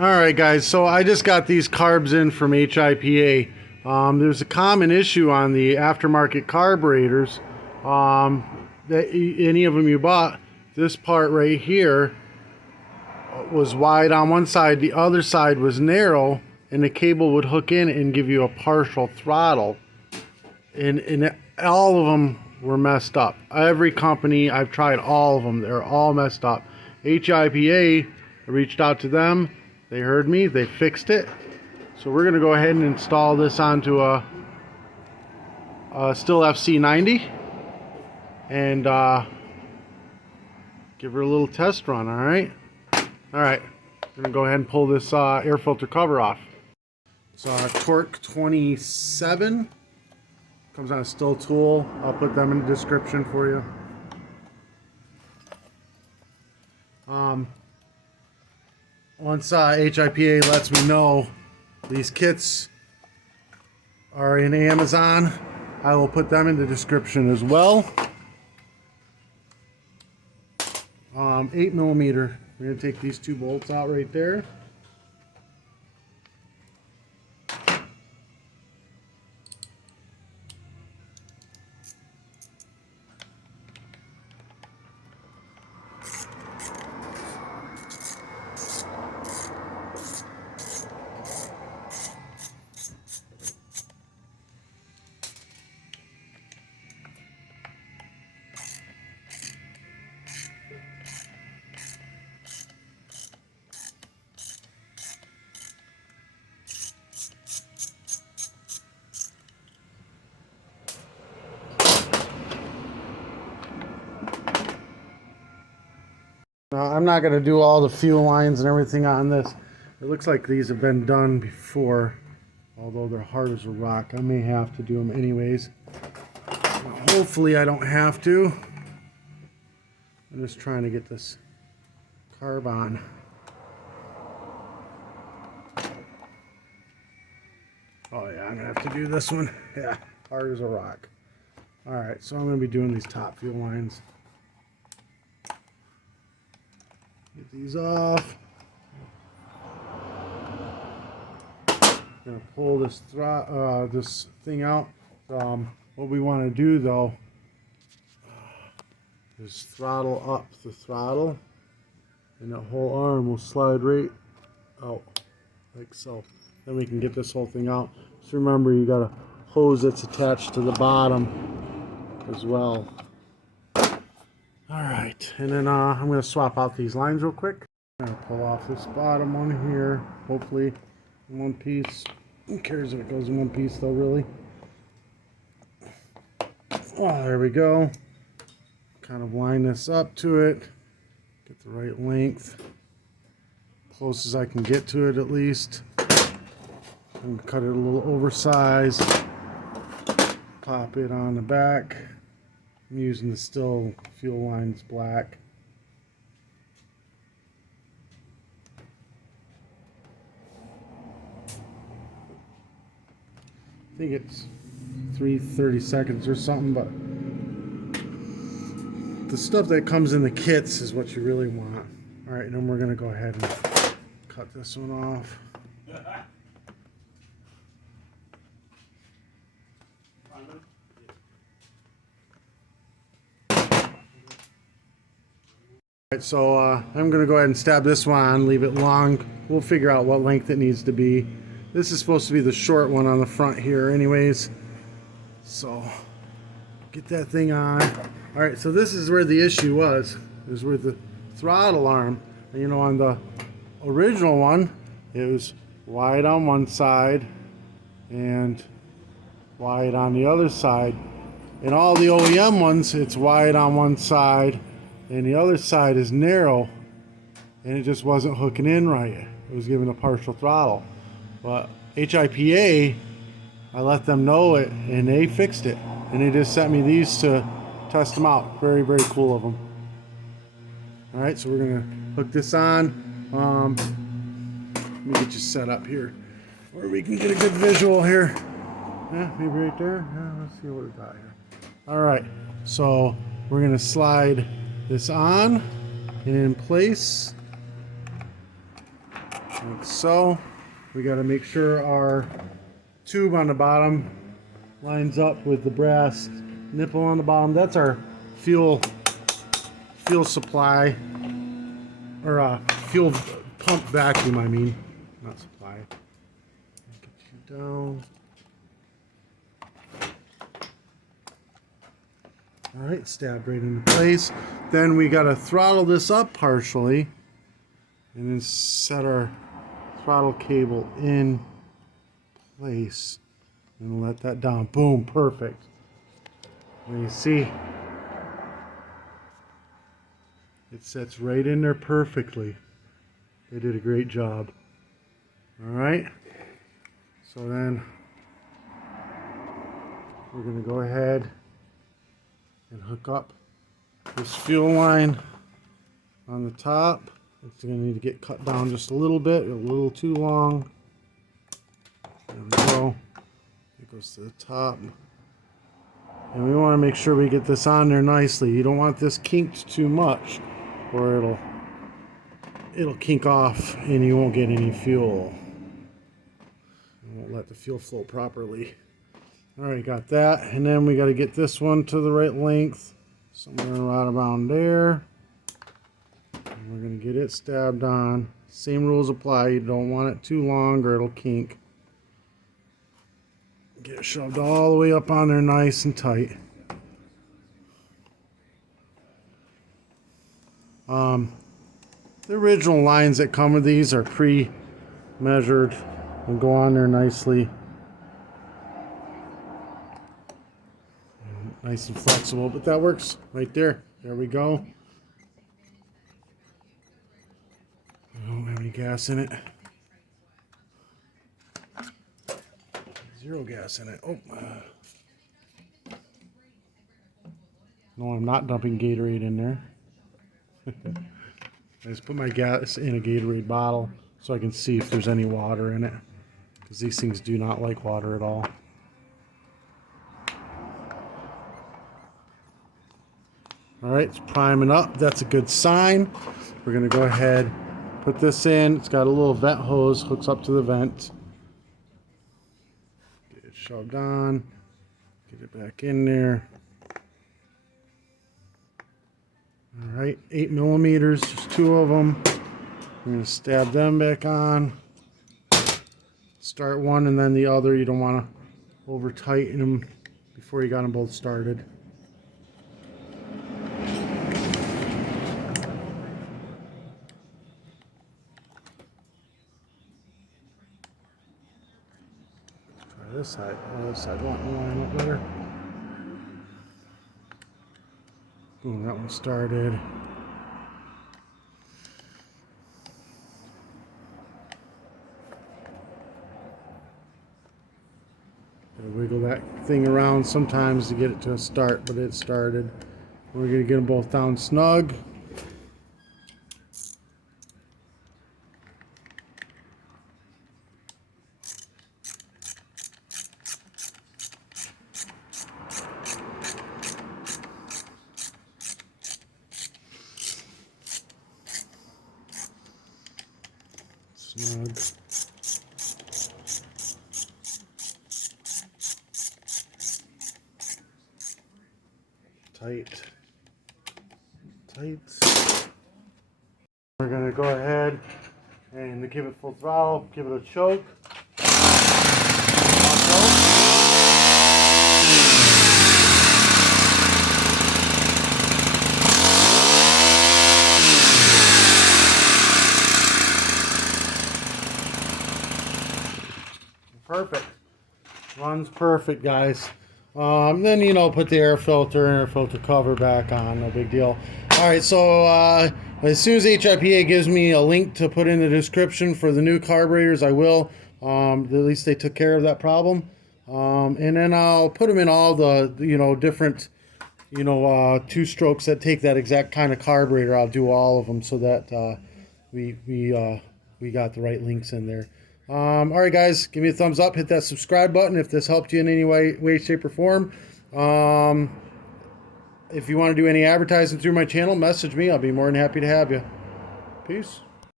Alright guys, so I just got these carbs in from Hipa. There's a common issue on the aftermarket carburetors that any of them you bought. This part right here was wide on one side, the other side was narrow, and the cable would hook in and give you a partial throttle. And all of them were messed up. Every company, I've tried all of them, they're all messed up. Hipa, I reached out to them. They heard me, they fixed it. So we're gonna go ahead and install this onto a stihl fc90 and give her a little test run, alright? Alright, I'm gonna go ahead and pull this air filter cover off. It's Torque 27. Comes on a stihl tool. I'll put them in the description for you. Once Hipa lets me know these kits are in Amazon, I will put them in the description as well. 8mm. We're going to take these two bolts out right there. Now, I'm not going to do all the fuel lines and everything on this. It looks like these have been done before, although they're hard as a rock. I may have to do them anyways. Hopefully I don't have to. I'm just trying to get this carb on. Oh yeah, I'm going to have to do this one. Yeah, hard as a rock. Alright, so I'm going to be doing these top fuel lines. Get these off. Gonna pull this this thing out. What we want to do though is throttle up the throttle, and that whole arm will slide right out like so. Then we can get this whole thing out. Just remember, you got a hose that's attached to the bottom as well. Alright, and then I'm going to swap out these lines real quick. I'm going to pull off this bottom one here, hopefully in one piece. Who cares if it goes in one piece though, really? Oh, there we go. Kind of line this up to it. Get the right length. Close as I can get to it at least. I'm going to cut it a little oversized. Pop it on the back. I'm using the stihl fuel lines black. I think it's 3:30 seconds or something, but the stuff that comes in the kits is what you really want. Alright, then we're going to go ahead and cut this one off. Alright, so I'm going to go ahead and stab this one on, leave it long. We'll figure out what length it needs to be. This is supposed to be the short one on the front here anyways. So, get that thing on. Alright, so this is where the issue was. Is with the throttle arm. And, you know, on the original one, it was wide on one side and wide on the other side. In all the OEM ones, it's wide on one side and the other side is narrow, and it just wasn't hooking in right. It was giving a partial throttle. But Hipa, I let them know it, and they fixed it. And they just sent me these to test them out. Very, very cool of them. Alright, so we're going to hook this on. Let me get you set up here, where we can get a good visual here. Yeah, maybe right there. Yeah, let's see what we got here. Alright, so we're going to slide this on and in place. like so. We got to make sure our tube on the bottom lines up with the brass nipple on the bottom. That's our fuel supply, or fuel pump vacuum, I mean, not supply. Get you down. All right, stabbed right into place. Then we got to throttle this up partially and then set our throttle cable in place and let that down. Boom, perfect. And you see, it sets right in there perfectly. They did a great job. All right, so then we're going to go ahead and hook up this fuel line on the top. It's going to need to get cut down just a little bit, a little too long. There we go. It goes to the top. And we want to make sure we get this on there nicely. You don't want this kinked too much, or it'll kink off and you won't get any fuel. You won't let the fuel flow properly. Alright, got that. And then we got to get this one to the right length, somewhere right around there. And we're going to get it stabbed on. Same rules apply. You don't want it too long or it'll kink. Get it shoved all the way up on there nice and tight. The original lines that come with these are pre-measured and go on there nicely. Nice and flexible, but that works right there. There we go. I don't have any gas in it. Zero gas in it. Oh. No, I'm not dumping Gatorade in there. I just put my gas in a Gatorade bottle so I can see if there's any water in it, because these things do not like water at all. Alright, it's priming up. That's a good sign. We're going to go ahead, put this in. It's got a little vent hose, hooks up to the vent. Get it shoved on. Get it back in there. Alright, 8 millimeters, just 2 of them. I'm going to stab them back on. Start one and then the other. You don't want to over tighten them before you got them both started. Try this side. Oh, this side won't line up better. Boom, that one started. Gotta wiggle that thing around sometimes to get it to start, but it started. We're gonna get them both down snug. Snug. Tight. Tight. We're going to go ahead and give it full throttle, give it a choke. Perfect. Runs perfect, guys. Then, you know, put the air filter cover back on. No big deal. All right, so as soon as HIPA gives me a link to put in the description for the new carburetors, I will. At least they took care of that problem. And then I'll put them in all the, you know, different, you know, 2 strokes that take that exact kind of carburetor. I'll do all of them so that we got the right links in there. All right, guys, give me a thumbs up, hit that subscribe button if this helped you in any way, shape, or form. If you want to do any advertising through my channel, message me. I'll be more than happy to have you. Peace.